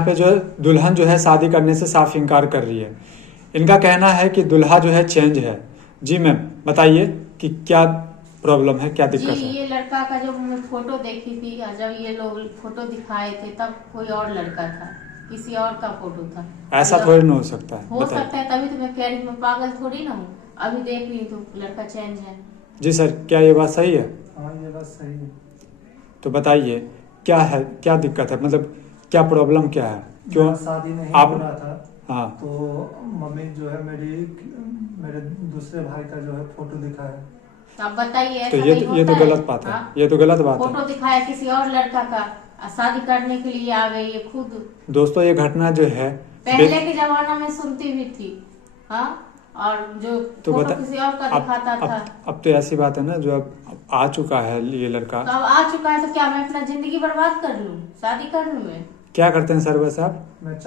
यहाँ पे जो है दुल्हन जो है शादी करने से साफ इनकार कर रही है। इनका कहना है कि दूल्हा जो है चेंज है। जी मैम बताइए कि क्या प्रॉब्लम है, क्या दिक्कत जी है। ये लड़का का जो मैं फोटो देखी थी, जब ये लोग फोटो दिखाए थे तब कोई और लड़का था, किसी और का फोटो था। ऐसा थोड़ी ना हो सकता है, हो बताइए। सकता है, तभी तो मैं कह रही हूँ, मैं पागल थोड़ी ना हूँ। अभी देख रही तो लड़का चेंज है। जी सर, क्या ये बात सही है? हाँ ये बात सही है। तो बताइए क्या है, क्या दिक्कत है, मतलब क्या प्रॉब्लम क्या है, क्यों मेरा शादी नहीं आप। हो रहा था। हाँ तो मम्मी जो है मेरे दूसरे भाई का जो है फोटो दिखाया। अब बताइए तो ऐसा ये नहीं तो, ये होता तो है? गलत बात है। हाँ? ये तो गलत बात है फोटो दिखाया किसी और लड़का का, शादी करने के लिए आ गई ये खुद। दोस्तों। ये घटना जो है पहले के जमाना में सुनती भी थी। हाँ, और जो तो फोटो बता किसी और का दिखाता था। अब तो ऐसी बात है ना, जो अब आ चुका है ये लड़का। तो अब आ चुका है तो क्या मैं अपना जिंदगी बर्बाद कर लूं शादी कर लूं मैं? क्या करते हैं सर वैसे आप? मैं